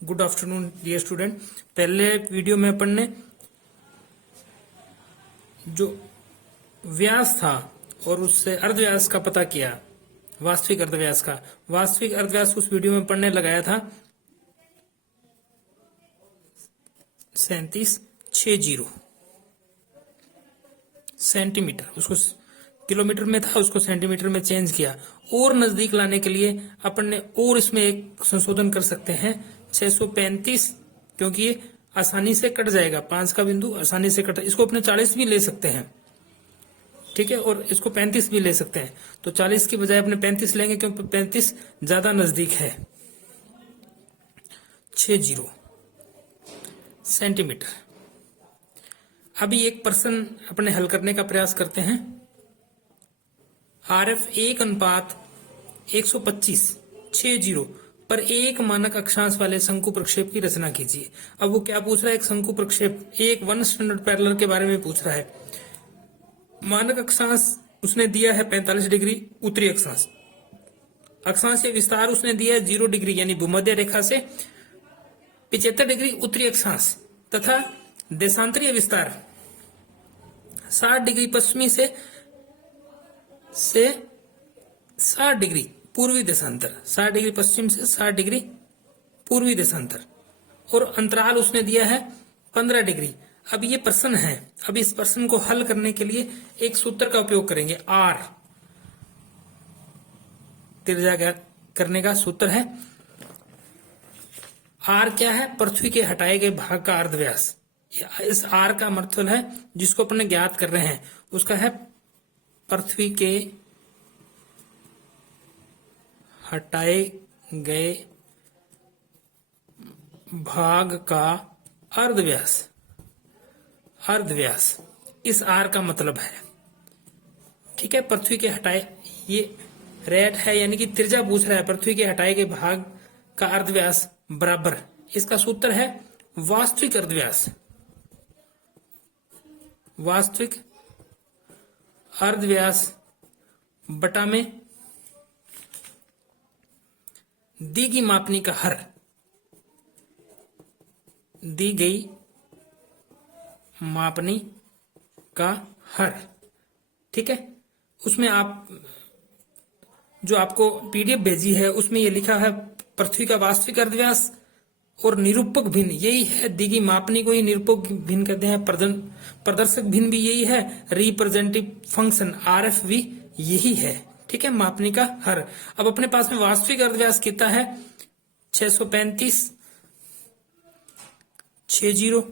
Good afternoon dear student. पहले video में अपन ने जो व्यास था और उससे अर्धव्यास का पता किया, वास्तविक अर्धव्यास का। वास्तविक अर्धव्यास उस वीडियो में पढ़ने लगाया था 3760 सेंटीमीटर। उसको किलोमीटर में था, उसको सेंटीमीटर में चेंज किया। और नजदीक लाने के लिए अपन ने और इसमें एक संशोधन कर सकते हैं 635, क्योंकि ये आसानी से कट जाएगा। 5 का बिंदु आसानी से कट, इसको अपने 40 भी ले सकते हैं, ठीक है, और इसको 35 भी ले सकते हैं। तो 40 की बजाय अपने 35 लेंगे, क्योंकि 35 ज्यादा नजदीक है। 60 सेंटीमीटर। अभी एक प्रश्न अपने हल करने का प्रयास करते हैं। RF 1:125 पर एक मानक अक्षांश वाले शंकु प्रक्षेप की रचना कीजिए। अब वो क्या पूछ रहा है? एक शंकु प्रक्षेप, एक 1 स्टैंडर्ड पैरेलल के बारे में पूछ रहा है। मानक अक्षांश उसने दिया है 45 डिग्री उत्तरी अक्षांश। अक्षांशीय विस्तार उसने दिया है 0 डिग्री यानी भूमध्य रेखा से 75 डिग्री उत्तरी अक्षांश, तथा देशांतरीय विस्तार 60 डिग्री पश्चिमी से 60 डिग्री पूर्वी देशांतर, 60 डिग्री पश्चिम से 60 डिग्री पूर्वी देशांतर, और अंतराल उसने दिया है 15 डिग्री। अब ये प्रश्न है। अब इस प्रश्न को हल करने के लिए एक सूत्र का उपयोग करेंगे। R तिरछा करने का सूत्र है। R क्या है? पृथ्वी के हटाए गए भाग का अर्धव्यास। इस R का मतलब है, जिसको अपने ज्ञात कर रहे हैं, उसका है पृथ्वी के हटाए गए भाग का अर्धव्यास। अर्धव्यास इस R का मतलब है, ठीक है। पृथ्वी के हटाए, ये रेट है यानी कि त्रिज्या पूछ रहा है। पृथ्वी के हटाए गए भाग का अर्धव्यास बराबर, इसका सूत्र है वास्तविक अर्धव्यास। वास्तविक अर्धव्यास बटा में दी गई मापनी का हर, दी गई मापनी का हर, ठीक है। उसमें आप जो आपको पीडीएफ भेजी है उसमें ये लिखा है पृथ्वी का वास्तविक अर्धव्यास और निरूपक भिन्न यही है। दी गई मापनी को ही निरूपक भिन्न कहते हैं। प्रदर्शक भिन्न भी यही है। रिप्रेजेंटेटिव फंक्शन RF भी यही है, ठीक है, मापनी का हर। अब अपने पास में वास्तविक अर्धव्यास कितना है? 635/60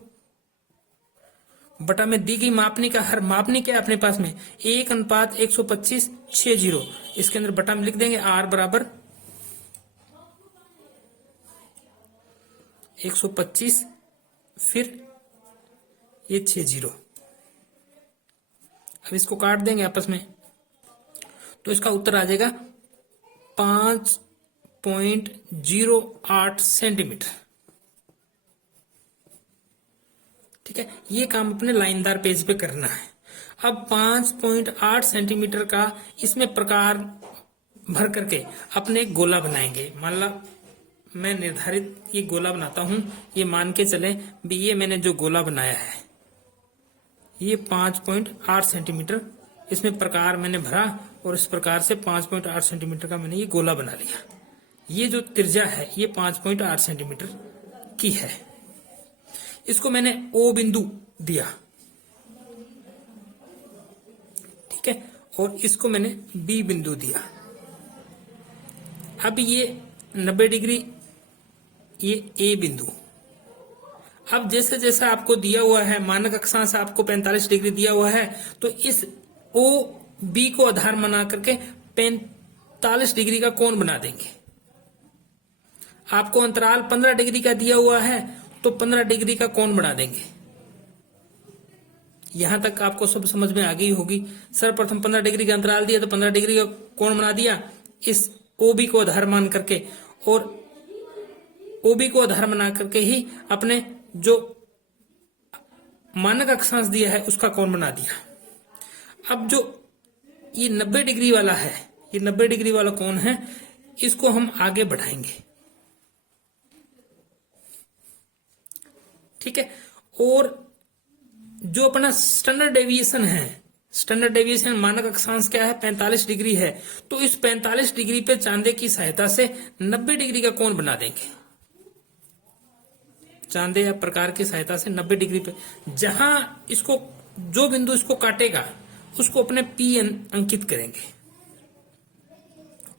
बटा में दी गई मापनी का हर। मापनी क्या है अपने पास में? 1:125/60। इसके अंदर बटा में लिख देंगे R बराबर 125 फिर ये 60। अब इसको काट देंगे आपस में, तो इसका उत्तर आ जाएगा 5.08 सेंटीमीटर, ठीक है। ये काम अपने लाइनदार पेज पे करना है। अब 5.8 सेंटीमीटर का इसमें प्रकार भर करके अपने एक गोला बनाएंगे। मान ला मैं निर्धारित ये गोला बनाता हूं, ये मान के चले भी ये मैंने जो गोला बनाया है ये 5.8 सेंटीमीटर, इसमें प्रकार मैंने भरा और इस प्रकार से 5.8 सेंटीमीटर का मैंने ये गोला बना लिया। ये जो त्रिज्या है ये 5.8 सेंटीमीटर की है। इसको मैंने O बिंदु दिया, ठीक है, और इसको मैंने B बिंदु दिया। अब ये 90 डिग्री, ये A बिंदु। अब जैसे जैसा आपको दिया हुआ है मानक अक्षांश आपको 45 डिग्री दिया हुआ है, तो इस OB को आधार बना करके 45 डिग्री का कोण बना देंगे। आपको अंतराल 15 डिग्री का दिया हुआ है, तो 15 डिग्री का कोण बना देंगे। यहां तक आपको सब समझ में आ गई होगी। सर्वप्रथम 15 डिग्री का अंतराल दिया तो 15 डिग्री का कोण बना दिया इस OB को आधार मान करके, और OB को आधार बना करके ही अपने जो मानक अक्षांश दिया है उसका कोण बना दिया। अब जो ये 90 डिग्री वाला है, ये 90 डिग्री वाला कोण है, इसको हम आगे बढ़ाएंगे। ठीक है। और जो अपना स्टैंडर्ड डेविएशन है, स्टैंडर्ड डेविएशन मानक अक्षांश क्या है, 45 डिग्री है। तो इस 45 डिग्री पे चांदे की सहायता से 90 डिग्री का कोण बना देंगे। चांदे या प्रकार की सहायता से 90 डिग्री पे, जहां इसको जो बिंदु इसको काटेगा उसको अपने P अंकित करेंगे,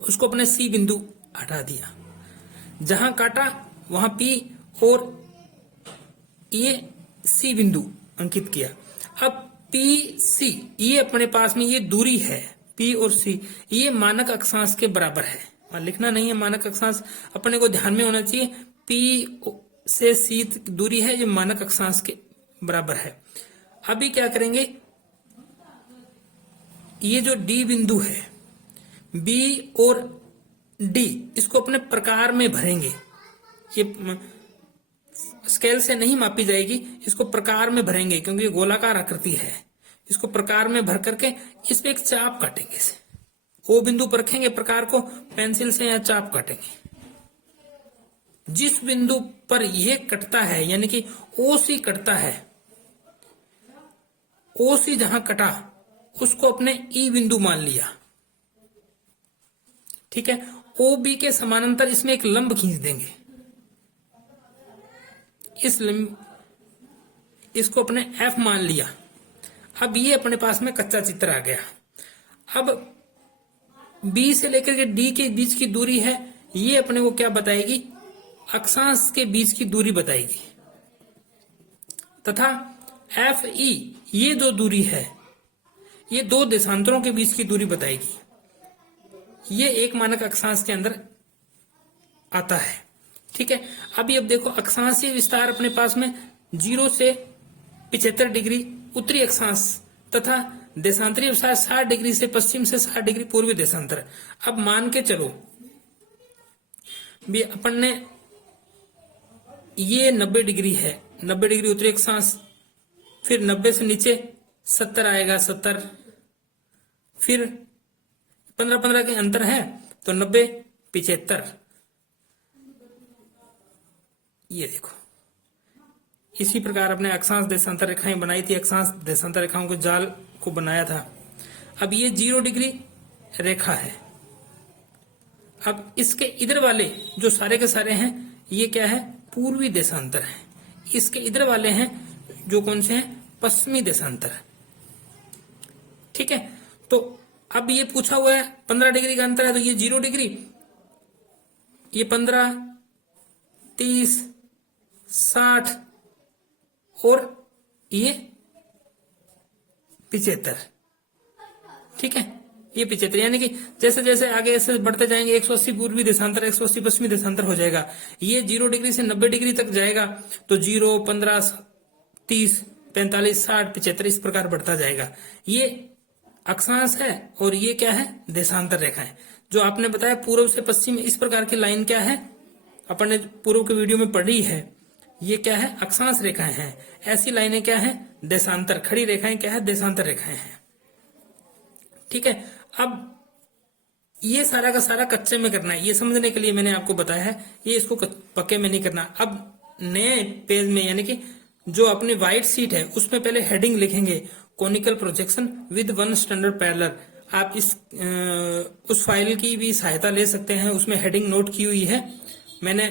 उसको अपने C बिंदु हटा दिया, जहां काटा वहां P और ये C बिंदु अंकित किया। अब PC ये अपने पास में ये दूरी है, P और C ये मानक अक्षांश के बराबर है। और लिखना नहीं है मानक अक्षांश, अपने को ध्यान में होना चाहिए। P से C की दूरी है, ये मानक अक्षांश के बराबर है। अभी क्या करेंगे, ये जो D बिंदु है, B और D इसको अपने प्रकार में भरेंगे। ये स्केल से नहीं मापी जाएगी, इसको प्रकार में भरेंगे क्योंकि ये गोलाकार आकृति है। इसको प्रकार में भर करके इस पे एक चाप काटेंगे। इसे O बिंदु पर रखेंगे, प्रकार को पेंसिल से यहाँ चाप काटेंगे। जिस बिंदु पर यह कटता है यानी कि OC कटता है, OC जहां कटा उसको अपने E बिंदु मान लिया, ठीक है। OB के समानांतर इसमें एक लंब खींच देंगे। इसको अपने F मान लिया। अब ये अपने पास में कच्चा चित्र आ गया। अब B से लेकर के D के बीच की दूरी है, ये अपने को क्या बताएगी, अक्षांश के बीच की दूरी बताएगी। तथा FE ये जो दूरी है ये दो देशांतरों के बीच की दूरी बताएगी। ये एक मानक अक्षांश के अंदर आता है, ठीक है। अभी अब देखो अक्षांशीय विस्तार अपने पास में 0 से 75 डिग्री उत्तरी अक्षांश तथा देशांतरीय विस्तार 60 डिग्री से पश्चिम से 60 डिग्री पूर्वी देशांतर। अब मान के चलो भी अपन ने ये 90 डिग्री है, 90 डिग्री उत्तरी अक्षांश, फिर 90 से नीचे 70 आएगा, 70, फिर 15-15 के अंतर है तो 90 75। ये देखो इसी प्रकार अपने अक्षांश देशांतर रेखाएं बनाई थी, अक्षांश देशांतर रेखाओं के जाल को बनाया था। अब ये 0 डिग्री रेखा है। अब इसके इधर वाले जो सारे के सारे हैं ये क्या है, पूर्वी देशांतर है। इसके इधर वाले हैं जो कौन से हैं, पश्चिमी देशांतर, ठीक है। तो अब ये पूछा हुआ है 15 डिग्री का अंतर है, तो ये 0 डिग्री, ये 15, 30, 60 और ये 75, ठीक है। ये 75 यानी कि जैसे जैसे आगे ऐसे बढ़ते जाएंगे 180 पूर्वी देशांतर, 180 पश्चिमी देशांतर हो जाएगा। ये 0 डिग्री से 90 डिग्री तक जाएगा तो 0, 15, 30, 45, 60, 75 इस प्रकार बढ़ता जाएगा। ये अक्षांश है और ये क्या है, देशांतर रेखा है। जो आपने बताया पूर्व से पश्चिम इस प्रकार की लाइन क्या है, अपन ने पूर्व के वीडियो में पढ़ी है, ये क्या है, अक्षांश रेखाएं हैं। ऐसी लाइनें क्या है, देशांतर, खड़ी रेखाएं क्या है, देशांतर रेखाएं हैं, ठीक है। अब ये सारा का सारा कच्चे में करना है, ये समझने के लिए मैंने आपको बताया है, ये इसको पक्के में नहीं करना। अब नए पेज में यानी कि जो अपनी व्हाइट शीट है उसमें पहले हेडिंग लिखेंगे, conical projection with one standard parallel. आप उस फाइल की भी सहायता ले सकते हैं, उसमें हेडिंग नोट की हुई है मैंने।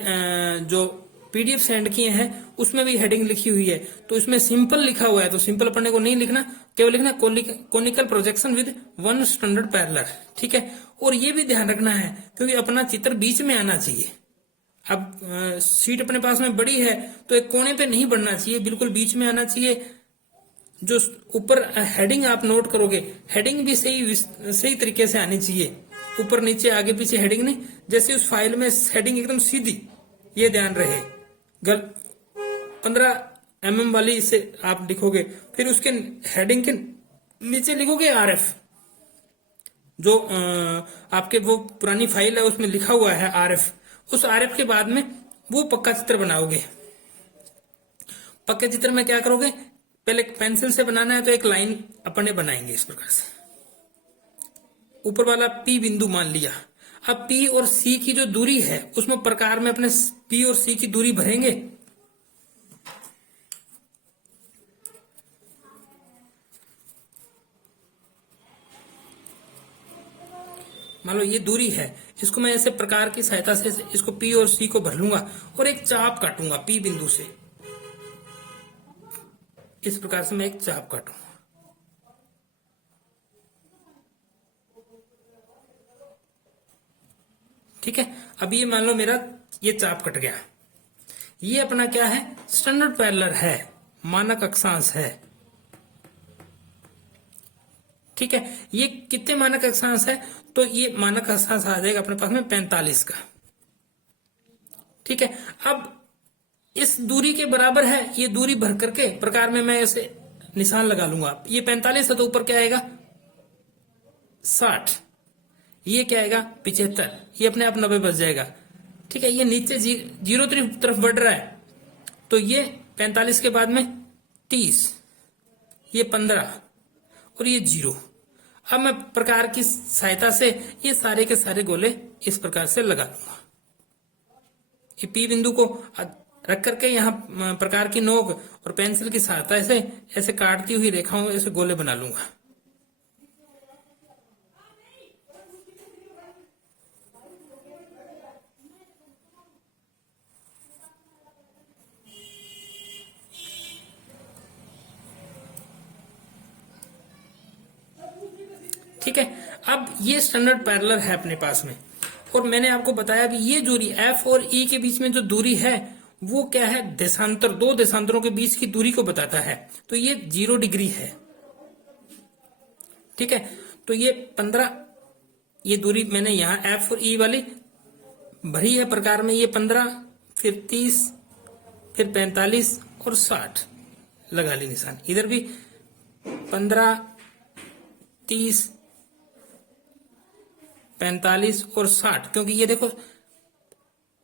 जो PDF सेंड किए हैं उसमें भी हेडिंग लिखी हुई है। तो इसमें सिंपल लिखा हुआ है, तो सिंपल पढ़ने को नहीं लिखना, केवल लिखना conical projection with one standard parallel, ठीक है। और ये भी ध्यान रखना है क्योंकि अपना चित्र बीच में आना चाहिए। अब शीट अपने पास में बड़ी है तो एक कोने पे नहीं बढ़ना चाहिए, बिल्कुल बीच में आना चाहिए। जो ऊपर हेडिंग आप नोट करोगे, हेडिंग भी सही तरीके से आनी चाहिए, ऊपर नीचे आगे पीछे हेडिंग नहीं। जैसे उस फाइल में हेडिंग एकदम सीधी, ये ध्यान रहे। 15 mm वाली से आप लिखोगे, फिर उसके हेडिंग के नीचे लिखोगे RF। जो आपके वो पुरानी फाइल है उसमें लिखा हुआ है RF, उस RF के बाद में वो पक्का चित्र बनाओगे। पक्के चित्र में क्या करोगे, पहले पेंसिल से बनाना है तो एक लाइन अपने बनाएंगे इस प्रकार से, ऊपर वाला P बिंदु मान लिया। अब P और C की जो दूरी है उसमें प्रकार में अपने P और C की दूरी भरेंगे। मान लो ये दूरी है, इसको मैं ऐसे प्रकार की सहायता से इसको पी और सी को भर लूंगा और एक चाप काटूंगा पी बिंदु से। इस प्रकार से मैं एक चाप काटूंगा। ठीक है, अब ये मान लो मेरा ये चाप कट गया। ये अपना क्या है, स्टैंडर्ड पैरेलल है, मानक अक्षांश है। ठीक है, ये कितने मानक अक्षांश है, तो ये मानक अक्षांश आ जाएगा अपने पास में 45 का। ठीक है, अब इस दूरी के बराबर है, ये दूरी भर करके प्रकार में मैं ऐसे निशान लगा लूंगा। ये 45 है तो ऊपर क्या आएगा 60, ये क्या आएगा 75, ये अपने आप 90 बच जाएगा। ठीक है, ये नीचे जीरो तरफ बढ़ रहा है, तो ये 45 के बाद में 30, ये 15 और ये 0। अब मैं प्रकार की सहायता से ये सारे के सारे गोले इस प्रकार से लगा लूंगा। ये पी बिंदु को रख करके यहाँ प्रकार की नोक और पेंसिल की सहायता से ऐसे काटती हुई रेखाओं ऐसे गोले बना लूंगा। ठीक है, अब ये स्टैंडर्ड पैरेलल है अपने पास में, और मैंने आपको बताया भी ये दूरी एफ और ई के बीच में जो दूरी है वो क्या है, देशांतर, दो देशांतरों के बीच की दूरी को बताता है। तो ये 0 डिग्री है। ठीक है, तो ये 15, ये दूरी मैंने यहाँ एफ और ई वाली भरी है प्रकार में, ये 15, फिर 30, फिर 45 और 60 लगा ली निशान। इधर भी 15, 30, 45 और 60, क्योंकि ये देखो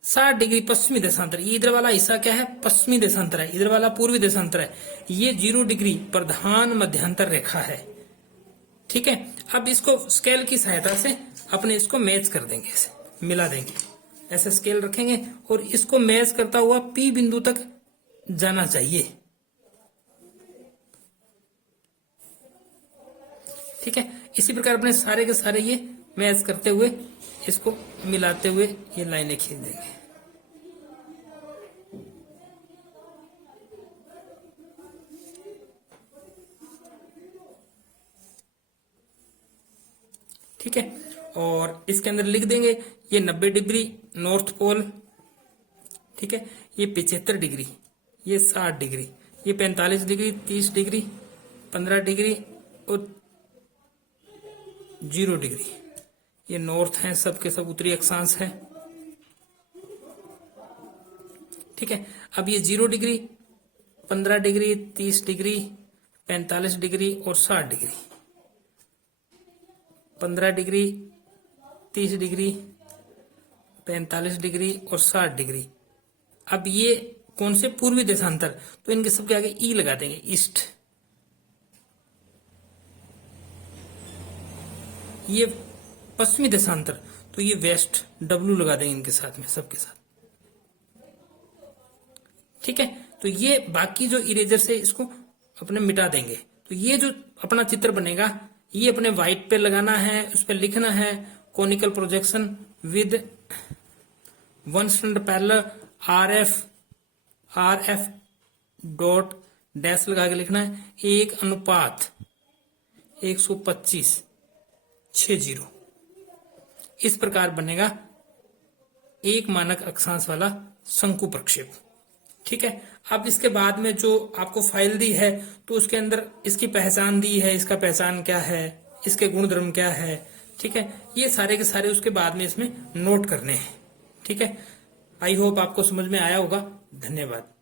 60 डिग्री पश्चिमी देशांतर, ये इधर वाला हिस्सा क्या है पश्चिमी देशांतर है, इधर वाला पूर्वी देशांतर है। ये 0 डिग्री प्रधान मध्यांतर रेखा है। ठीक है, अब इसको स्केल की सहायता से अपने इसको मैच कर देंगे, ऐसे मिला देंगे, ऐसे स्केल रखेंगे और इसको मैच करता हुआ पी बिंदु तक जाना चाहिए। ठीक है, इसी प्रकार अपने सारे के सारे ये मैच करते हुए इसको मिलाते हुए ये लाइनें खींच देंगे। ठीक है, और इसके अंदर लिख देंगे ये 90 डिग्री नॉर्थ पोल। ठीक है, ये 75 डिग्री, ये 60 डिग्री, ये 45 डिग्री, 30 डिग्री, 15 डिग्री और 0 डिग्री। ये नॉर्थ है, सब के सब उत्तरी अक्षांश है। ठीक है, अब ये 0 डिग्री, 15 डिग्री, 30 डिग्री, 45 डिग्री और 60 डिग्री, 15 डिग्री, 30 डिग्री, 45 डिग्री और 60 डिग्री। अब ये कौन से पूर्वी देशांतर, तो इनके सबके आगे ई लगा देंगे, ईस्ट। ये पश्चिमी देशांतर, तो ये वेस्ट, डब्ल्यू लगा देंगे इनके साथ में, सबके साथ। ठीक है, तो ये बाकी जो इरेजर से इसको अपने मिटा देंगे। तो ये जो अपना चित्र बनेगा ये अपने व्हाइट पे लगाना है, उस पर लिखना है conical projection with 1 standard parallel R F dot dash लगा के लिखना है 1:125:60। इस प्रकार बनेगा एक मानक अक्षांश वाला शंकु प्रक्षेप। ठीक है, अब इसके बाद में जो आपको फाइल दी है तो उसके अंदर इसकी पहचान दी है, इसका पहचान क्या है, इसके गुणधर्म क्या है। ठीक है, ये सारे के सारे उसके बाद में इसमें नोट करने हैं। ठीक है, आई होप आपको समझ में आया होगा। धन्यवाद।